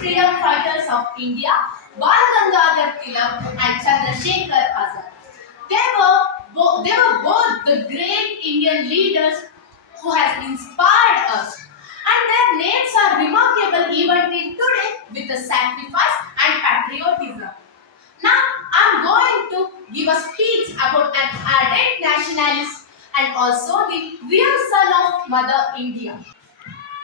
freedom fighters of India, Bal Gangadhar Tilak and Chandrasekhar Azad. They were both the great Indian leaders who has inspired us. And their names are remarkable even till today with the sacrifice and patriotism. Now, I'm going to give a speech about an ardent nationalist and also the real son of Mother India,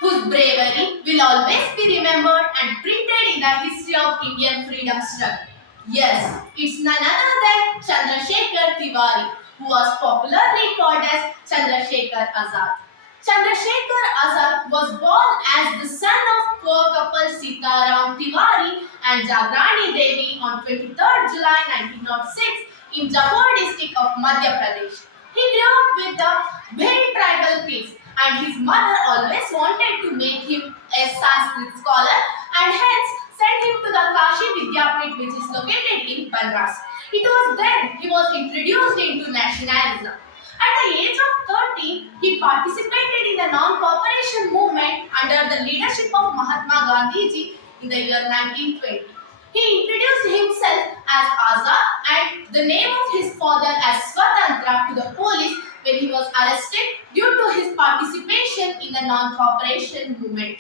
whose bravery will always be remembered and printed in the history of Indian freedom struggle. Yes, it's none other than Chandrasekhar Tiwari, who was popularly called as Chandrasekhar Azad. Chandrasekhar Azad was born as the son of poor couple Sitaram Tiwari and Jagrani Devi on 23rd July 1906 in Jabur district of Madhya Pradesh. He grew up with the Bhind tribal kids and his mother always wanted to make him a Sanskrit scholar and hence sent him to the Kashi Vidyapit which is located in Banras. It was then he was introduced into nationalism. At the age of 13, he participated in the non-cooperation movement under the leadership of Mahatma Gandhi ji in the year 1920. He introduced himself as Azad and the name of his father as Swatantra to the police when he was arrested due to his participation in the non-cooperation movement.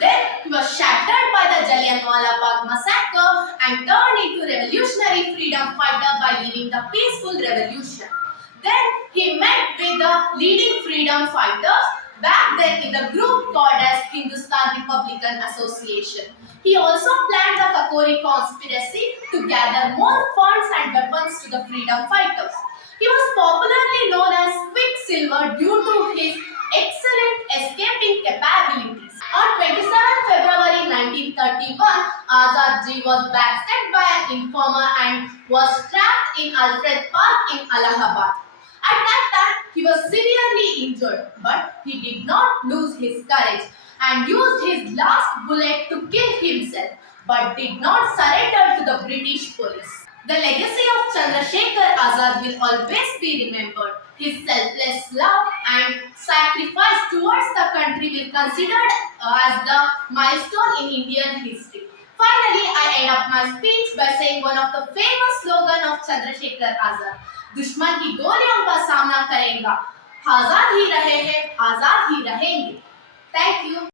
Then he was shattered by the Jallianwala Bagh massacre and turned into revolutionary freedom fighter by leading the peaceful revolution. Then he met with the leading freedom fighters back then in the group called as Hindustan Republican Association. He also planned the Kakori conspiracy to gather more funds and weapons to the freedom fighters. He was popularly known as Quicksilver due to his excellent escaping capabilities. On 27 February 1931, Azad ji was backstabbed by an informer and was trapped in Alfred Park in Allahabad. At that time, he was severely injured, but he did not lose his courage and used his last bullet to kill himself, but did not surrender to the British police. The legacy of Chandrasekhar Azad will always be remembered. His selfless love and sacrifice towards the country will be considered as the milestone in Indian history. Finally, I end up my speech by saying one of the famous slogan of Chandrasekhar Azad, दुश्मन की गोलियों का सामना करेगा, आजाद ही रहे हैं, आजाद ही रहेंगे. Thank you.